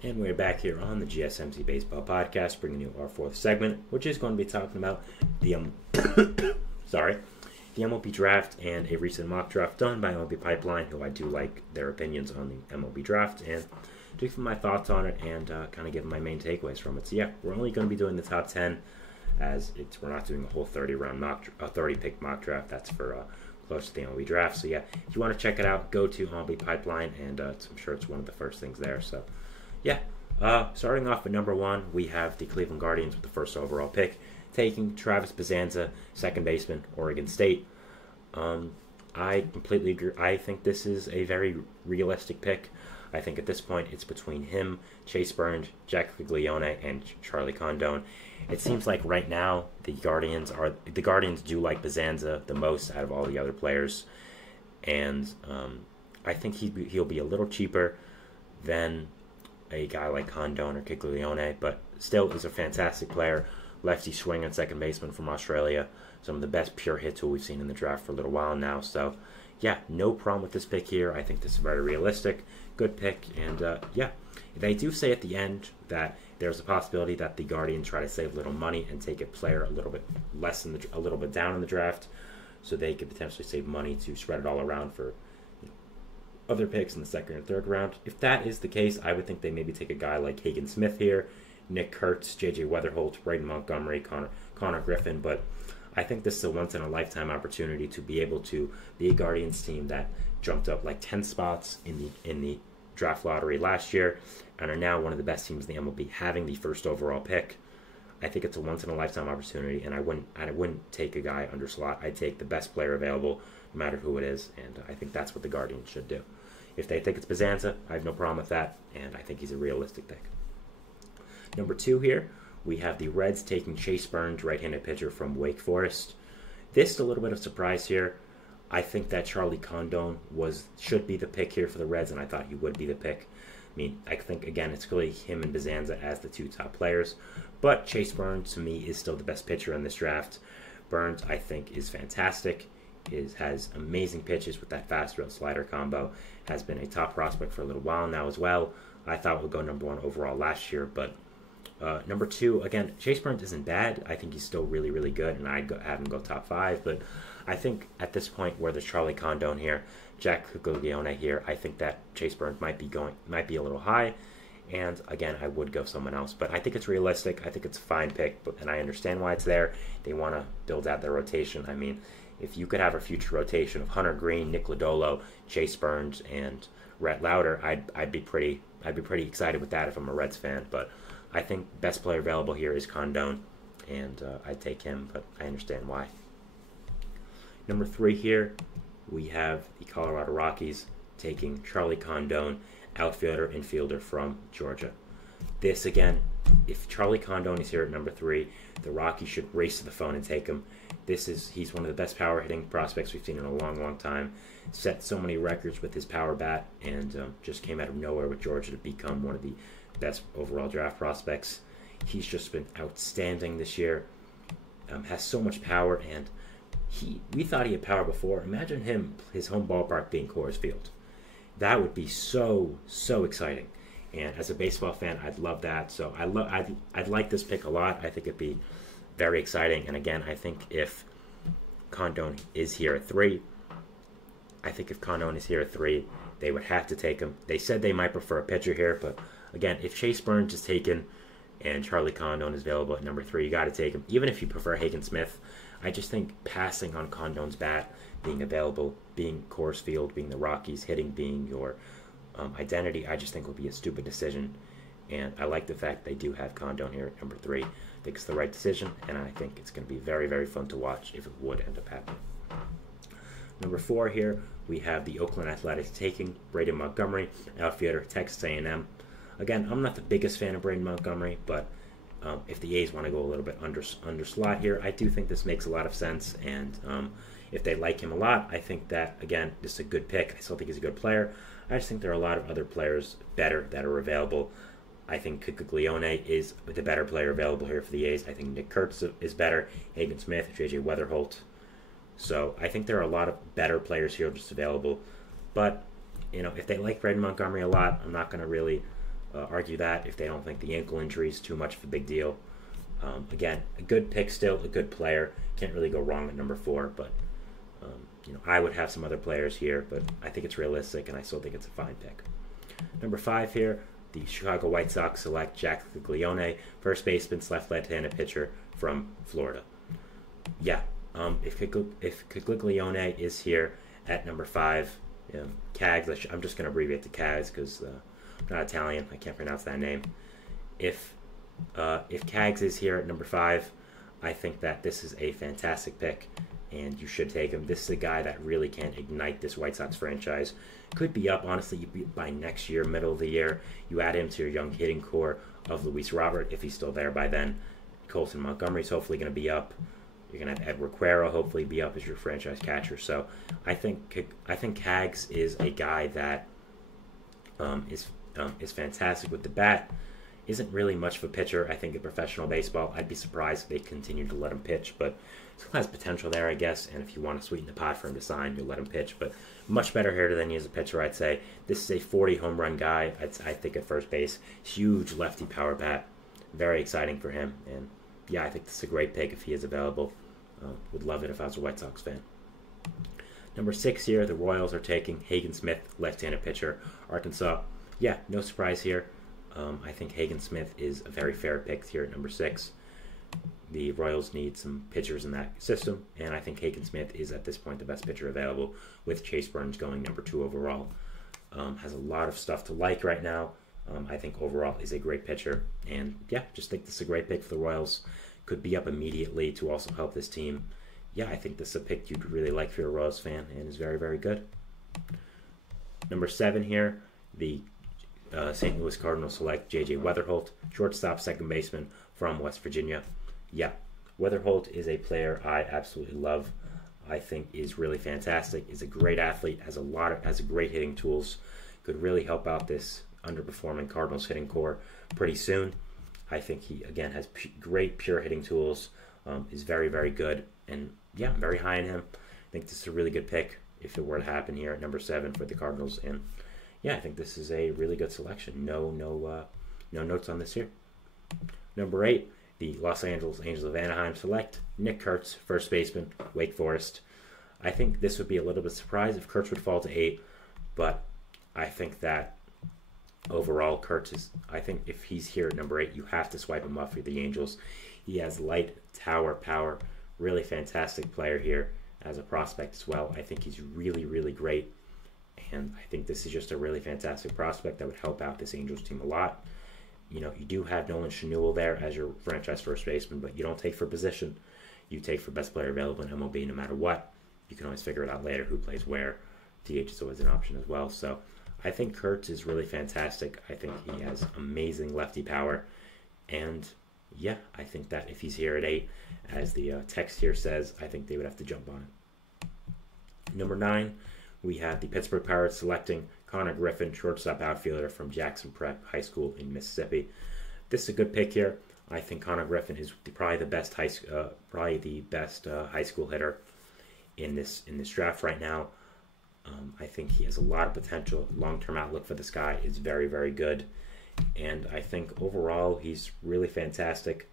And we're back here on the GSMC Baseball Podcast, bringing you our fourth segment, which is going to be talking about the the MLB draft and a recent mock draft done by MLB Pipeline, who I do like their opinions on the MLB draft, and to give my thoughts on it and kind of give my main takeaways from it. So yeah, we're only going to be doing the top 10, as we're not doing a whole 30 pick mock draft. That's for close to the MLB draft. So yeah, if you want to check it out, go to MLB Pipeline, and I'm sure it's one of the first things there. So yeah, starting off at number 1, we have the Cleveland Guardians with the first overall pick, taking Travis Bazanza, second baseman, Oregon State. I completely agree. I think this is a very realistic pick. I think at this point it's between him, Chase Burns, Jack Caglione, and Charlie Condon. It seems like right now the Guardians do like Bazanza the most out of all the other players, and I think he'll be a little cheaper than a guy like Condon or Caglione, but still is a fantastic player. Lefty swinging second baseman from Australia. Some of the best pure hits who we've seen in the draft for a little while now. So, yeah, no problem with this pick here. I think this is very realistic. Good pick. And, yeah, they do say at the end that there's a possibility that the Guardians try to save a little money and take a player a little bit a little bit down in the draft, so they could potentially save money to spread it all around for other picks in the second and third round. If that is the case, I would think they maybe take a guy like Hagen Smith here, Nick Kurtz, J.J. Weatherholt, Braden Montgomery, Connor Griffin, but I think this is a once-in-a-lifetime opportunity to be able to be a Guardians team that jumped up like 10 spots in the draft lottery last year and are now one of the best teams in the MLB, having the first overall pick. I think it's a once-in-a-lifetime opportunity, and I wouldn't take a guy under slot. I'd take the best player available, no matter who it is, and I think that's what the Guardians should do. If they think it's Bazanza, I have no problem with that, and I think he's a realistic pick. Number 2 here, we have the Reds taking Chase Burns, right-handed pitcher from Wake Forest. This is a little bit of surprise here. I think that Charlie Condon should be the pick here for the Reds, and I thought he would be the pick. I mean, I think, again, it's really him and Bazanza as the two top players, but Chase Burns, to me, is still the best pitcher in this draft. Burns, I think, is fantastic. Has amazing pitches with that fast-rail slider combo, has been a top prospect for a little while now as well. I thought would go number 1 overall last year, but number 2, again, Chase Burns isn't bad. I think he's still really, really good, and I'd have him go top 5, but I think at this point where there's Charlie Condon here, Jack Caglione here, I think that Chase Burns might be a little high, and again, I would go someone else, but I think it's realistic. I think it's a fine pick, and I understand why it's there. They want to build out their rotation. I mean, if you could have a future rotation of Hunter Green, Nick Lodolo, Chase Burns, and Rhett Lauder, I'd be pretty excited with that if I'm a Reds fan. But I think best player available here is Condon, and I'd take him, but I understand why. Number 3 here, we have the Colorado Rockies taking Charlie Condon, outfielder, infielder from Georgia. This, again, if Charlie Condon is here at number 3, the Rockies should race to the phone and take him. He's one of the best power hitting prospects we've seen in a long, long time. Set so many records with his power bat, and just came out of nowhere with Georgia to become one of the best overall draft prospects. He's just been outstanding this year. Has so much power, and we thought he had power before. Imagine his home ballpark being Coors Field. That would be so exciting. And as a baseball fan, I'd love that. So I'd like this pick a lot. I think it'd be very exciting. And again, I think if Condon is here at 3, they would have to take him. They said they might prefer a pitcher here, but again, if Chase Burns is taken and Charlie Condon is available at number 3, you got to take him. Even if you prefer Hagen Smith, I just think passing on Condon's bat, being available, being Coors Field, being the Rockies, hitting being your identity, I just think would be a stupid decision. And I like the fact they do have Condon here at number 3. I think it's the right decision, and I think it's going to be very, very fun to watch if it would end up happening. Number 4 here, we have the Oakland Athletics taking Braden Montgomery, outfielder, Texas A&M. Again, I'm not the biggest fan of Braden Montgomery, but if the A's want to go a little bit under slot here, I do think this makes a lot of sense. And if they like him a lot, I think that, again, this is a good pick. I still think he's a good player. I just think there are a lot of other players better that are available. I think Caglione is the better player available here for the A's. I think Nick Kurtz is better. Hagen Smith, J.J. Weatherholt. So I think there are a lot of better players here just available. But, if they like Braden Montgomery a lot, I'm not going to really argue that if they don't think the ankle injury is too much of a big deal. Again, a good pick still, a good player. Can't really go wrong at number 4, but I would have some other players here, but I think it's realistic, and I still think it's a fine pick. Number 5 here, the Chicago White Sox select Jack Caglione, first baseman / left-handed pitcher from Florida. Yeah, if Caglione is here at number 5, Cags, I'm just going to abbreviate to Cags because I'm not Italian, I can't pronounce that name. If Cags is here at number 5, I think that this is a fantastic pick, and you should take him. This is a guy that really can ignite this White Sox franchise. Could be up, honestly, by next year, middle of the year. You add him to your young hitting core of Luis Robert, if he's still there by then. Colson Montgomery's hopefully going to be up. You're going to have Edward Cuero hopefully be up as your franchise catcher. So I think Cags is a guy that is fantastic with the bat. Isn't really much of a pitcher. I think in professional baseball, I'd be surprised if they continue to let him pitch, but still has potential there, I guess. And if you want to sweeten the pot for him to sign, you'll let him pitch. But much better hitter than he is a pitcher, I'd say. This is a 40 home run guy, I think, at first base. Huge lefty power bat. Very exciting for him. And yeah, I think this is a great pick if he is available. Would love it if I was a White Sox fan. Number 6 here, the Royals are taking Hagen Smith, left-handed pitcher, Arkansas. Yeah, no surprise here. I think Hagen Smith is a very fair pick here at number 6. The Royals need some pitchers in that system, and I think Hagen Smith is at this point the best pitcher available, with Chase Burns going number 2 overall. Has a lot of stuff to like right now. I think overall is a great pitcher, and yeah, just think this is a great pick for the Royals. Could be up immediately to also help this team. Yeah, I think this is a pick you'd really like for a Royals fan, and is very, very good. Number 7 here, the St. Louis Cardinals select J.J. Weatherholt, shortstop, second baseman from West Virginia. Yeah, Weatherholt is a player I absolutely love. I think is really fantastic. Is a great athlete. Has great hitting tools. Could really help out this underperforming Cardinals hitting core pretty soon. I think he again has great pure hitting tools. Is very, very good, and yeah, I'm very high on him. I think this is a really good pick if it were to happen here at number 7 for the Cardinals. And yeah, I think this is a really good selection. No notes on this here. Number 8, the Los Angeles Angels of Anaheim select Nick Kurtz, first baseman, Wake Forest. I think this would be a little bit surprised if Kurtz would fall to 8, but I think that overall Kurtz is, I think if he's here at number 8, you have to swipe him up for the Angels. He has light tower power, really fantastic player here as a prospect as well. I think he's really, really great. And I think this is just a really fantastic prospect that would help out this Angels team a lot. You do have Nolan Schanuel there as your franchise first baseman, but you don't take for position. You take for best player available in MLB no matter what. You can always figure it out later who plays where. DH is always an option as well. So I think Kurtz is really fantastic. I think he has amazing lefty power. And yeah, I think that if he's here at 8, as the text here says, I think they would have to jump on it. Number 9, we have the Pittsburgh Pirates selecting Connor Griffin, shortstop outfielder from Jackson Prep High School in Mississippi. This is a good pick here. I think Connor Griffin is probably the best high school hitter in this draft right now. I think he has a lot of potential. Long-term outlook for this guy is very, very good. And I think overall he's really fantastic.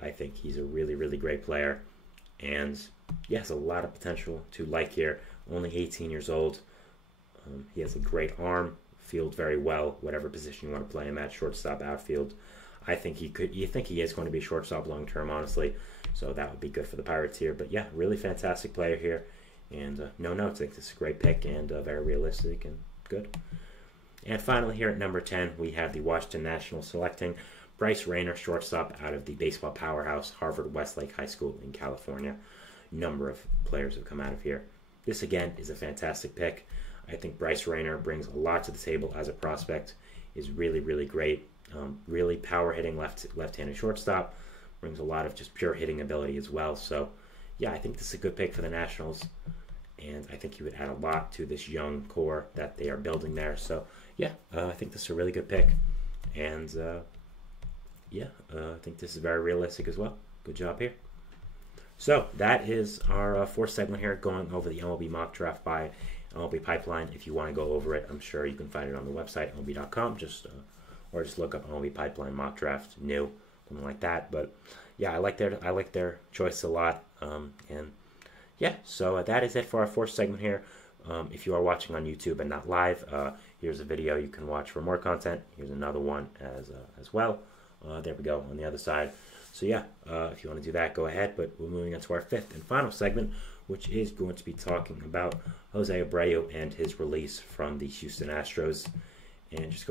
I think he's a really, really great player. And he has a lot of potential to like here. Only 18 years old. He has a great arm, field very well, whatever position you want to play him at, shortstop, outfield. I think you think he is going to be shortstop long term, honestly. So that would be good for the Pirates here. But yeah, really fantastic player here. And no notes. I think this is a great pick and very realistic and good. And finally here at number 10, we have the Washington Nationals selecting Bryce Rayner, shortstop out of the baseball powerhouse, Harvard Westlake High School in California. Number of players have come out of here. This, again, is a fantastic pick. I think Bryce Rayner brings a lot to the table as a prospect, is really, really great. Really power-hitting left-handed shortstop. Brings a lot of just pure hitting ability as well. So, yeah, I think this is a good pick for the Nationals. And I think he would add a lot to this young core that they are building there. So, yeah, I think this is a really good pick. And, I think this is very realistic as well. Good job here. So that is our fourth segment here, going over the MLB mock draft by MLB Pipeline. If you want to go over it, I'm sure you can find it on the website, MLB.com. Just or just look up MLB Pipeline mock draft new, something like that. But yeah, I like their choice a lot. And yeah, so that is it for our fourth segment here. If you are watching on YouTube and not live, here's a video you can watch for more content. Here's another one as well. There we go on the other side. So yeah, if you want to do that, go ahead. But we're moving on to our fifth and final segment, which is going to be talking about Jose Abreu and his release from the Houston Astros. And just go